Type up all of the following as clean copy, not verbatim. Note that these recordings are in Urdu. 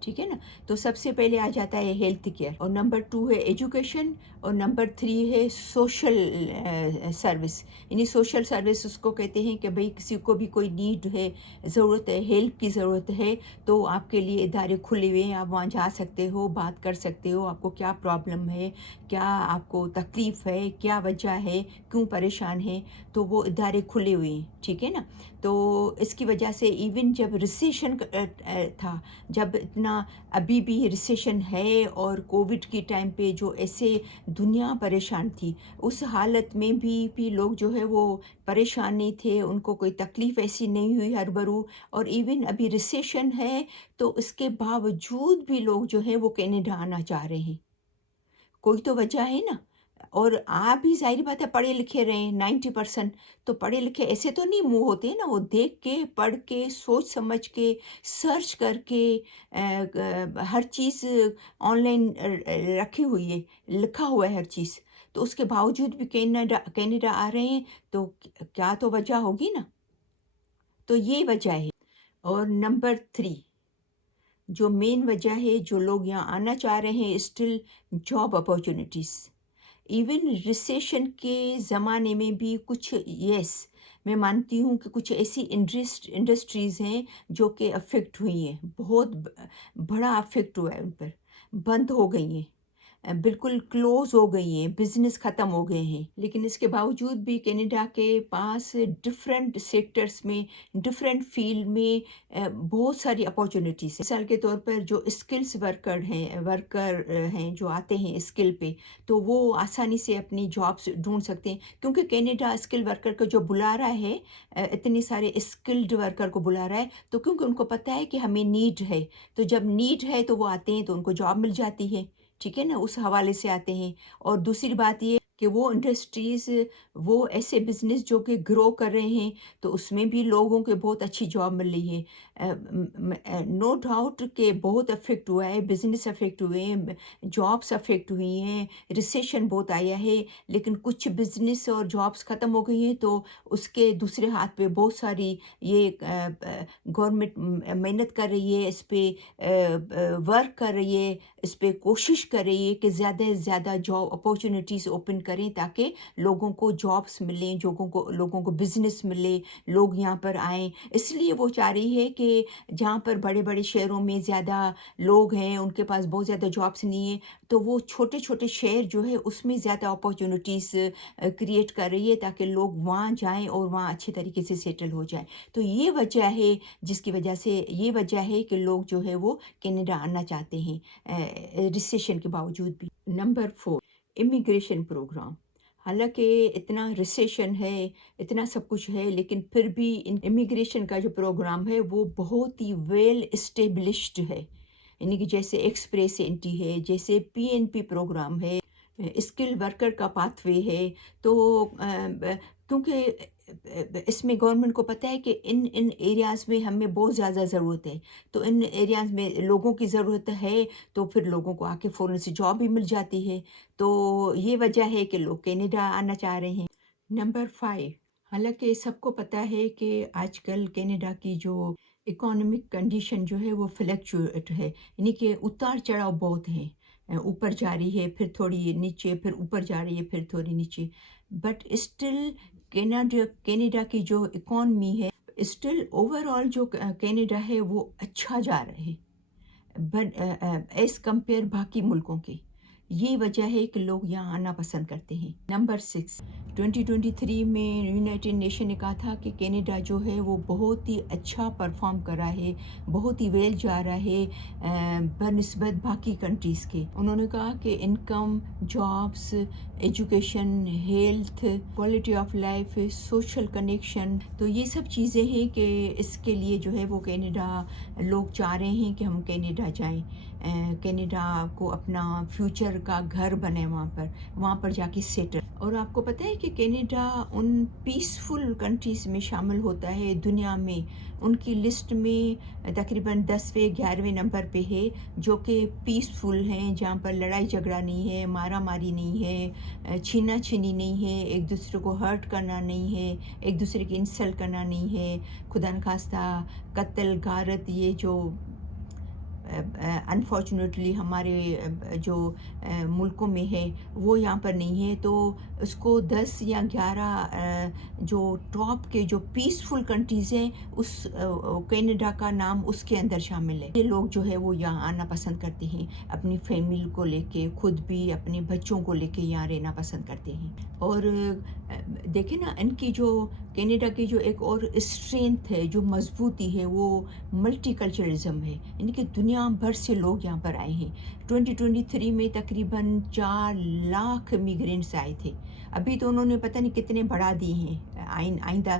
ٹھیک ہے نا. تو سب سے پہلے آ جاتا ہے ہیلتھ کیئر، اور نمبر 2 ہے ایجوکیشن، اور نمبر 3 ہے سوشل سروس. یعنی سوشل سروس اس کو کہتے ہیں کہ بھئی کسی کو بھی کوئی نیڈ ہے، ضرورت ہے، ہیلپ کی ضرورت ہے، تو آپ کے لیے ادارے کھلے ہوئے ہیں، آپ وہاں جا سکتے ہو، بات کر سکتے ہو، آپ کو کیا پرابلم ہے، کیا آپ کو تکلیف ہے، کیا وجہ ہے، کیوں پریشان ہیں، تو وہ ادارے کھلے ہوئے ہیں. ٹھیک ہے نا. تو اس کی وجہ سے ایون جب ریسیشن تھا، جب اتنا ابھی بھی ریسیشن ہے، اور کووڈ کی ٹائم پہ جو ایسے دنیا پریشان تھی، اس حالت میں بھی لوگ جو ہے وہ پریشان نہیں تھے، ان کو کوئی تکلیف ایسی نہیں ہوئی ہر برو. اور ایون ابھی ریسیشن ہے تو اس کے باوجود بھی لوگ جو ہے وہ کینیڈا آنا چاہ رہے ہیں. کوئی تو وجہ ہے نا. اور آپ بھی ظاہر بات ہے پڑھے لکھے رہے ہیں 90%، تو پڑھے لکھے ایسے تو نہیں منہ ہوتے نا، وہ دیکھ کے، پڑھ کے، سوچ سمجھ کے، سرچ کر کے، ہر چیز آن لائن رکھی ہوئی ہے، لکھا ہوا ہے ہر چیز. تو اس کے باوجود بھی کینیڈا آ رہے ہیں، تو کیا تو وجہ ہوگی نا. تو یہ وجہ ہے. اور نمبر 3 جو مین وجہ ہے جو لوگ یہاں آنا چاہ رہے ہیں، still job opportunities. Even recession کے زمانے میں بھی کچھ، یس میں مانتی ہوں کہ کچھ ایسی انڈسٹریز ہیں جو کہ افیکٹ ہوئی ہیں، بہت بڑا افیکٹ ہوا ہے ان پر، بند ہو گئی ہیں، بالکل کلوز ہو گئی ہیں، بزنس ختم ہو گئے ہیں. لیکن اس کے باوجود بھی کینیڈا کے پاس ڈفرینٹ سیکٹرز میں، ڈفرینٹ فیلڈ میں بہت ساری اپارچونیٹیز ہیں. مثال کے طور پر جو اسکلس ورکر ہیں جو آتے ہیں اسکل پہ، تو وہ آسانی سے اپنی جابس ڈھونڈ سکتے ہیں، کیونکہ کینیڈا اسکل ورکر کا جو بلا رہا ہے، اتنے سارے اسکلڈ ورکر کو بلا رہا ہے، تو کیونکہ ان کو پتہ ہے کہ ہمیں نیڈ ہے، تو جب نیڈ ہے تو وہ آتے ہیں، تو ان کو جاب مل جاتی ہے. ٹھیک ہے نا. اس حوالے سے آتے ہیں. اور دوسری بات یہ کہ وہ انڈسٹریز، وہ ایسے بزنس جو کہ گرو کر رہے ہیں، تو اس میں بھی لوگوں کے بہت اچھی جاب مل رہی ہے. نو ڈاؤٹ کہ بہت افیکٹ ہوا ہے، بزنس افیکٹ ہوئے ہیں، جابس افیکٹ ہوئی ہیں، ریسیشن بہت آیا ہے. لیکن کچھ بزنس اور جابس ختم ہو گئی ہیں، تو اس کے دوسرے ہاتھ پہ بہت ساری یہ گورنمنٹ محنت کر رہی ہے، اس پہ ورک کر رہی ہے، اس پہ کوشش کر رہی ہے کہ زیادہ سے زیادہ جاب اپارچونیٹیز اوپن کریں، تاکہ لوگوں کو جابس ملیں، لوگوں کو بزنس ملے، لوگ یہاں پر آئیں. اس لیے وہ چاہ رہی ہے کہ جہاں پر بڑے بڑے شہروں میں زیادہ لوگ ہیں، ان کے پاس بہت زیادہ جابس نہیں ہیں، تو وہ چھوٹے چھوٹے شہر جو ہے اس میں زیادہ اپارچونیٹیز کریٹ کر رہی ہے، تاکہ لوگ وہاں جائیں اور وہاں اچھے طریقے سے سیٹل ہو جائیں. تو یہ وجہ ہے جس کی وجہ سے، یہ وجہ ہے کہ لوگ جو ہے وہ کینیڈا آنا چاہتے ہیں ریسیشن کے باوجود بھی. Number 4 immigration program. حالانکہ اتنا ریسیشن ہے، اتنا سب کچھ ہے، لیکن پھر بھی امیگریشن کا جو پروگرام ہے وہ بہت ہی ویل اسٹیبلشڈ ہے. یعنی کہ جیسے ایکسپریس انٹری ہے، جیسے PNP پروگرام ہے، اسکل ورکر کا پاتھ وے ہے. تو کیونکہ اس میں گورنمنٹ کو پتہ ہے کہ ان ایریاز میں ہمیں بہت زیادہ ضرورت ہے، تو ان ایریاز میں لوگوں کی ضرورت ہے، تو پھر لوگوں کو آ کے فوراً سے جاب بھی مل جاتی ہے. تو یہ وجہ ہے کہ لوگ کینیڈا آنا چاہ رہے ہیں. نمبر 5 حالانکہ سب کو پتہ ہے کہ آج کل کینیڈا کی جو اکانومک کنڈیشن جو ہے وہ فلیکچویٹ ہے، یعنی کہ اتار چڑھاؤ بہت ہیں، اوپر جا رہی ہے، پھر تھوڑی نیچے، پھر اوپر جا رہی ہے، پھر تھوڑی نیچے. بٹ اسٹل کینیڈا کی جو اکانومی ہے، اسٹل اوور آل جو کینیڈا ہے وہ اچھا جا رہا ہے، بٹ ایز کمپیئر باقی ملکوں کے. یہ وجہ ہے کہ لوگ یہاں آنا پسند کرتے ہیں. نمبر 6 2023 میں یونائٹڈ نیشن نے کہا تھا کہ کینیڈا جو ہے وہ بہت ہی اچھا پرفارم کر رہا ہے، بہت ہی ویل جا رہا ہے بنسبت باقی کنٹریز کے. انہوں نے کہا کہ income, jobs, education, health, quality of life, social connection, تو یہ سب چیزیں ہیں کہ اس کے لیے جو ہے وہ کینیڈا لوگ چاہ رہے ہیں کہ ہم کینیڈا جائیں، کینیڈا کو اپنا فیوچر کا گھر بنے، وہاں پر جا کے سیٹل. اور آپ کو پتہ ہے کہ کینیڈا ان پیسفل کنٹریز میں شامل ہوتا ہے دنیا میں. ان کی لسٹ میں تقریباً 10ویں 11ویں نمبر پہ ہے، جو کہ پیسفل ہیں، جہاں پر لڑائی جھگڑا نہیں ہے، مارا ماری نہیں ہے، چھینا چھینی نہیں ہے، ایک دوسرے کو ہرٹ کرنا نہیں ہے، ایک دوسرے کی انسلٹ کرنا نہیں ہے، خدا نخواستہ قتل غارت، یہ جو انفارچونیٹلی ہمارے جو ملکوں میں ہے وہ یہاں پر نہیں ہے، تو اس کو 10 یا 11 جو ٹاپ کے جو پیسفل کنٹریز ہیں اس کینیڈا کا نام اس کے اندر شامل ہے۔ یہ لوگ جو ہے وہ یہاں آنا پسند کرتے ہیں، اپنی فیملی کو لے کے، خود بھی اپنے بچوں کو لے کے یہاں رہنا پسند کرتے ہیں۔ اور دیکھیں نا، ان کی جو کینیڈا کی جو ایک اور اسٹرینتھ ہے، جو مضبوطی ہے، وہ ملٹی کلچرلزم ہے، یعنی کہ دنیا بھر سے لوگ یہاں پر آئے ہیں۔ 2023 میں تقریباً 4 لاکھ امیگرینٹس آئے تھے۔ ابھی تو انہوں نے پتہ نہیں کتنے بڑھا دیے ہیں آئندہ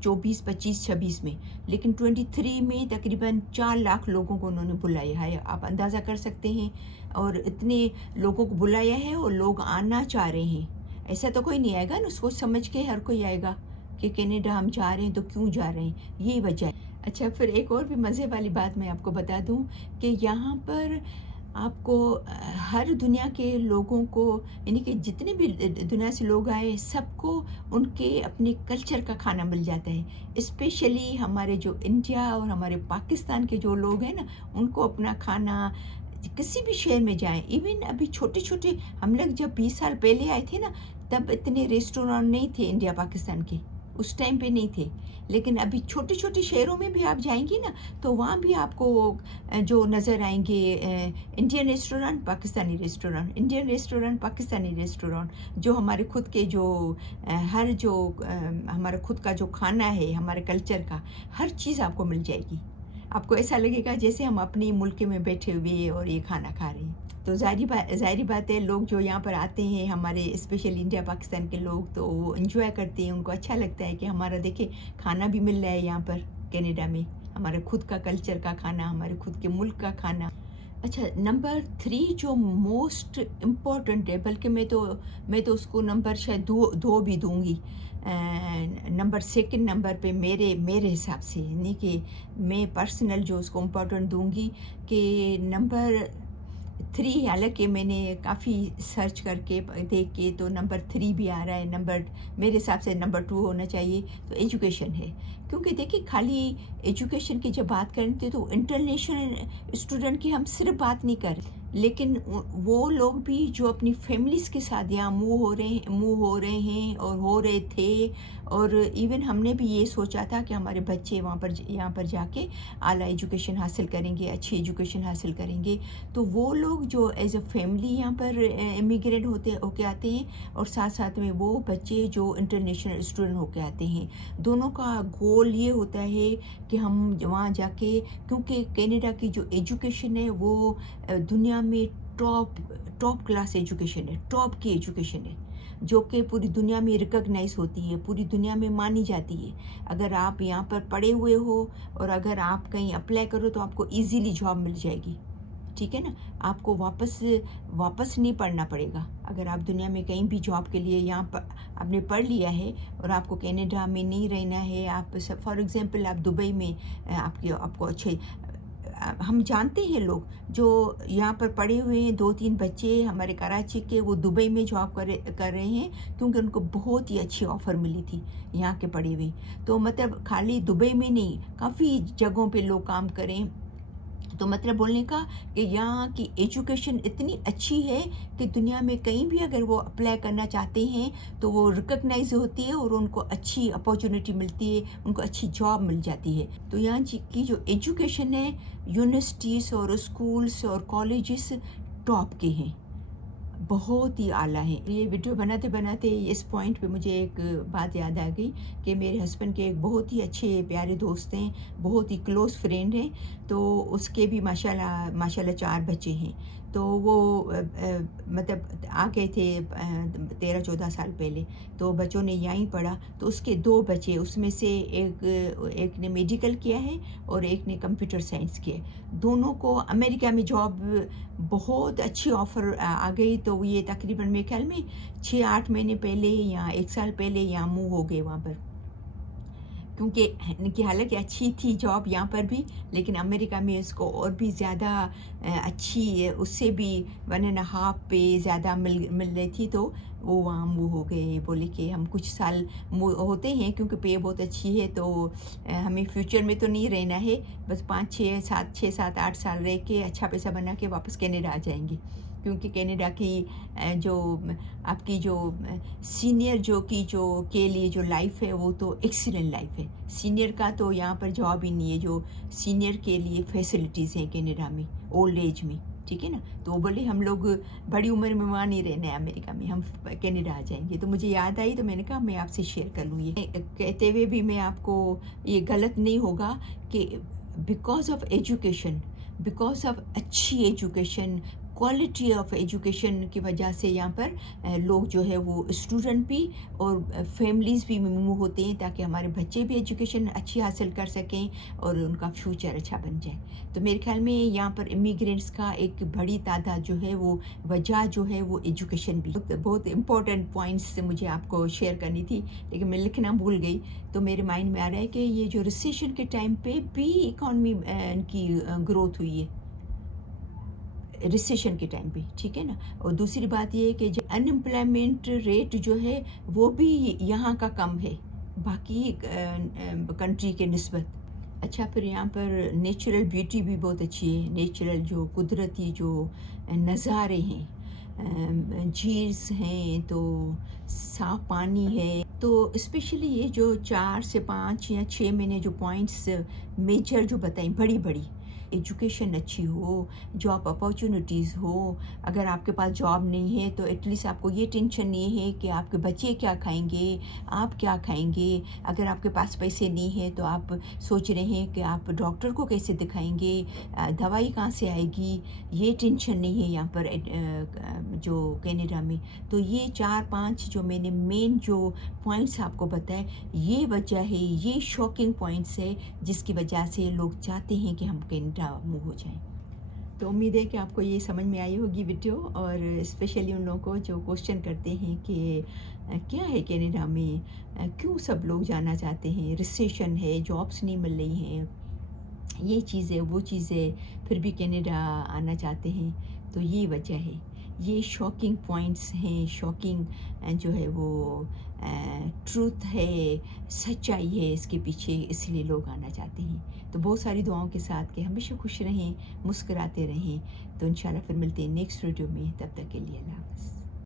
24، 25، 26 میں، لیکن 23 میں تقریباً 4 لاکھ لوگوں کو انہوں نے بلایا ہے۔ آپ اندازہ کر سکتے ہیں، اور اتنے لوگوں کو بلایا ہے اور لوگ آنا چاہ رہے ہیں۔ ایسا تو کوئی نہیں آئے گا نا، اس کو سمجھ کے ہر کوئی آئے گا کہ کینیڈا ہم جا رہے ہیں تو کیوں جا رہے ہیں، یہی وجہ ہے۔ اچھا، پھر ایک اور بھی مزے والی بات میں آپ کو بتا دوں کہ یہاں پر آپ کو ہر دنیا کے لوگوں کو، یعنی کہ جتنے بھی دنیا سے لوگ آئے سب کو ان کے اپنے کلچر کا کھانا مل جاتا ہے۔ اسپیشلی ہمارے جو انڈیا اور ہمارے پاکستان کے جو لوگ ہیں نا، ان کو اپنا کھانا کسی بھی شہر میں جائیں، ایون ابھی چھوٹے چھوٹے، ہم لوگ جب 20 سال پہلے آئے تھے نا، تب اتنے ریسٹورینٹ نہیں تھے انڈیا پاکستان کے، اس ٹائم پہ نہیں تھے، لیکن ابھی چھوٹے چھوٹے شہروں میں بھی آپ جائیں گی نا، تو وہاں بھی آپ کو جو نظر آئیں گے Indian restaurant, Pakistani restaurant, Indian restaurant, Pakistani restaurant, جو ہمارے خود کے جو ہر جو ہمارا خود کا جو کھانا ہے، ہمارے کلچر کا ہر چیز آپ کو مل جائے گی۔ آپ کو ایسا لگے گا جیسے ہم اپنے ملک میں بیٹھے ہوئے اور یہ کھانا کھا رہے ہیں۔ تو ظاہری بات ہے، لوگ جو یہاں پر آتے ہیں، ہمارے اسپیشلی انڈیا پاکستان کے لوگ، تو وہ انجوائے کرتے ہیں، ان کو اچھا لگتا ہے کہ ہمارا دیکھیں کھانا بھی مل رہا ہے یہاں پر کینیڈا میں، ہمارے خود کا کلچر کا کھانا، ہمارے خود کے ملک کا کھانا۔ اچھا، نمبر 3 جو موسٹ امپورٹنٹ ہے، بلکہ میں تو اس کو نمبر شاید دو بھی دوں گی، نمبر 2 نمبر پہ میرے حساب سے، یعنی کہ میں پرسنل جو اس کو امپورٹنٹ دوں گی، کہ نمبر 3، حالانکہ میں نے کافی سرچ کر کے دیکھ کے تو نمبر 3 بھی آ رہا ہے، میرے حساب سے نمبر 2 ہونا چاہیے، تو ایجوکیشن ہے۔ کیونکہ دیکھیں، خالی ایجوکیشن کی جب بات کریں تو انٹرنیشنل اسٹوڈنٹ کی ہم صرف بات نہیں کر رہے، لیکن وہ لوگ بھی جو اپنی فیملیز کے ساتھ یہاں موو ہو رہے ہیں اور ہو رہے تھے، اور ایون ہم نے بھی یہ سوچا تھا کہ ہمارے بچے یہاں پر جا کے اعلیٰ ایجوکیشن حاصل کریں گے، اچھی ایجوکیشن حاصل کریں گے، تو وہ لوگ جو ایز اے فیملی یہاں پر امیگریٹ ہو کے آتے ہیں، اور ساتھ میں وہ بچے جو انٹرنیشنل اسٹوڈنٹ ہو کے آتے ہیں، دونوں کا گول یہ ہوتا ہے کہ ہم وہاں جا کے، کیونکہ کینیڈا کی جو ایجوکیشن ہے وہ دنیا میں ٹاپ کلاس ایجوکیشن ہے، ٹاپ کی ایجوکیشن ہے، جو کہ پوری دنیا میں ریکگنائز ہوتی ہے، پوری دنیا میں مانی جاتی ہے۔ اگر آپ یہاں پر پڑھے ہوئے ہو اور اگر آپ کہیں اپلائی کرو تو آپ کو ایزیلی جاب مل جائے گی، ٹھیک ہے نا، آپ کو واپس نہیں پڑھنا پڑے گا۔ اگر آپ دنیا میں کہیں بھی جاب کے لیے یہاں پر آپ نے پڑھ لیا ہے اور آپ کو کینیڈا میں نہیں رہنا ہے، آپ فار ایگزامپل آپ دبئی میں آپ کو اچھے، ہم جانتے ہیں لوگ جو یہاں پر پڑھے ہوئے ہیں، 2-3 بچے ہمارے کراچی کے، وہ دبئی میں جاب کر رہے ہیں، کیونکہ ان کو بہت ہی اچھی آفر ملی تھی یہاں کے پڑھے ہوئے۔ تو مطلب خالی دبئی میں نہیں، کافی جگہوں پہ لوگ کام کریں، تو مطلب بولنے کا کہ یہاں کی ایجوکیشن اتنی اچھی ہے کہ دنیا میں کہیں بھی اگر وہ اپلائی کرنا چاہتے ہیں تو وہ ریکگنائز ہوتی ہے اور ان کو اچھی اپارچونیٹی ملتی ہے، ان کو اچھی جاب مل جاتی ہے۔ تو یہاں کی جو ایجوکیشن ہے، یونیورسٹیز اور اسکولس اور کالجز ٹاپ کے ہیں، بہت ہی اعلیٰ ہیں۔ یہ ویڈیو بناتے اس پوائنٹ پہ مجھے ایک بات یاد آ گئی کہ میرے ہسبینڈ کے ایک بہت ہی اچھے پیارے دوست ہیں، بہت ہی کلوز فرینڈ ہیں، تو اس کے بھی ماشاءاللہ 4 بچے ہیں، تو وہ مطلب آ گئے تھے 13-14 سال پہلے، تو بچوں نے یہیں پڑھا، تو اس کے 2 بچے، اس میں سے ایک نے میڈیکل کیا ہے اور ایک نے کمپیوٹر سائنس کیا ہے، دونوں کو امریکہ میں جاب بہت اچھی آفر آ گئی، تو یہ تقریباً میرے خیال میں 6-8 مہینے پہلے یا 1 سال پہلے یہاں موو ہو گئے وہاں پر، کیونکہ ان کی حالانکہ اچھی تھی جاب یہاں پر بھی، لیکن امریکہ میں اس کو اور بھی زیادہ اچھی، اس سے بھی 1.5 پہ زیادہ مل رہی تھی، تو وہ وہاں موو ہو گئے. بولے کہ ہم کچھ سال ہوتے ہیں کیونکہ پے بہت اچھی ہے، تو ہمیں فیوچر میں تو نہیں رہنا ہے، بس 6 7 8 سال رہ کے اچھا پیسہ بنا کے واپس کینیڈا آ جائیں گے. کیونکہ کینیڈا کی جو آپ کی جو سینئر جو کے لیے جو لائف ہے وہ تو ایکسیلنٹ لائف ہے. سینئر کا تو یہاں پر جاب ہی نہیں ہے، جو سینئر کے لیے فیسلٹیز ہیں کینیڈا میں اولڈ ایج میں، ٹھیک ہے نا. تو وہ بولے ہم لوگ بڑی عمر میں وہاں نہیں رہنا ہے امریکہ میں، ہم کینیڈا آ جائیں گے. تو مجھے یاد آئی تو میں نے کہا میں آپ سے شیئر کر لوں. یہ کہتے ہوئے بھی میں آپ کو یہ غلط نہیں ہوگا کہ because of education, because of اچھی ایجوکیشن، کوالٹی آف ایجوکیشن کی وجہ سے یہاں پر لوگ جو ہے وہ اسٹوڈنٹ بھی اور فیملیز بھی موو ہوتے ہیں، تاکہ ہمارے بچے بھی ایجوکیشن اچھی حاصل کر سکیں اور ان کا فیوچر اچھا بن جائے. تو میرے خیال میں یہاں پر امیگرینٹس کا ایک بڑی تعداد جو ہے وہ وجہ جو ہے وہ ایجوکیشن بھی. بہت امپورٹنٹ پوائنٹس مجھے آپ کو شیئر کرنی تھی، لیکن میں لکھنا بھول گئی. تو میرے مائنڈ میں آ رہا ہے کہ یہ جو ریسیشن کے ٹائم پہ بھی اکانومی ان کی گروتھ ہوئی ہے، ریسیشن کے ٹائم پہ، ٹھیک ہے نا. اور دوسری بات یہ ہے کہ جو انمپلائمنٹ ریٹ جو ہے وہ بھی یہاں کا کم ہے باقی کنٹری کے نسبت. اچھا، پھر یہاں پر نیچرل بیوٹی بھی بہت اچھی ہے. نیچرل جو قدرتی جو نظارے ہیں، جھیلس ہیں، تو صاف پانی ہے. تو اسپیشلی یہ جو 4 سے 5 یا 6 میں نے جو پوائنٹس میجر جو بتائیں، بڑی ایجوکیشن اچھی ہو، جاب اپارچونیٹیز ہو. اگر آپ کے پاس جاب نہیں ہے تو ایٹ لیسٹ آپ کو یہ ٹینشن نہیں ہے کہ آپ کے بچے کیا کھائیں گے، آپ کیا کھائیں گے. اگر آپ کے پاس پیسے نہیں ہیں تو آپ سوچ رہے ہیں کہ آپ ڈاکٹر کو کیسے دکھائیں گے، دوائی کہاں سے آئے گی. یہ ٹینشن نہیں ہے یہاں پر جو کینیڈا میں. تو یہ 4 5 جو میں نے مین جو پوائنٹس آپ کو بتائے، یہ وجہ ہے، یہ شاکنگ پوائنٹس ہے جس کی وجہ سے لوگ چاہتے ہیں کہ ہم کینیڈا موو ہو جائیں. تو امید ہے کہ آپ کو یہ سمجھ میں آئی ہوگی ویڈیو، اور اسپیشلی ان لوگوں کو جو کوشچن کرتے ہیں کہ کیا ہے کینیڈا میں، کیوں سب لوگ جانا چاہتے ہیں، ریسیشن ہے، جابس نہیں مل رہی ہیں، یہ چیزیں وہ چیزیں، پھر بھی کینیڈا آنا چاہتے ہیں. تو یہ وجہ ہے، یہ شاکنگ پوائنٹس ہیں، شاکنگ جو ہے وہ ٹروتھ ہے، سچائی ہے اس کے پیچھے، اس لیے لوگ آنا چاہتے ہیں. تو بہت ساری دعاؤں کے ساتھ کہ ہمیشہ خوش رہیں، مسکراتے رہیں. تو انشاءاللہ پھر ملتے ہیں نیکسٹ ویڈیو میں. تب تک کے لیے اللہ حافظ.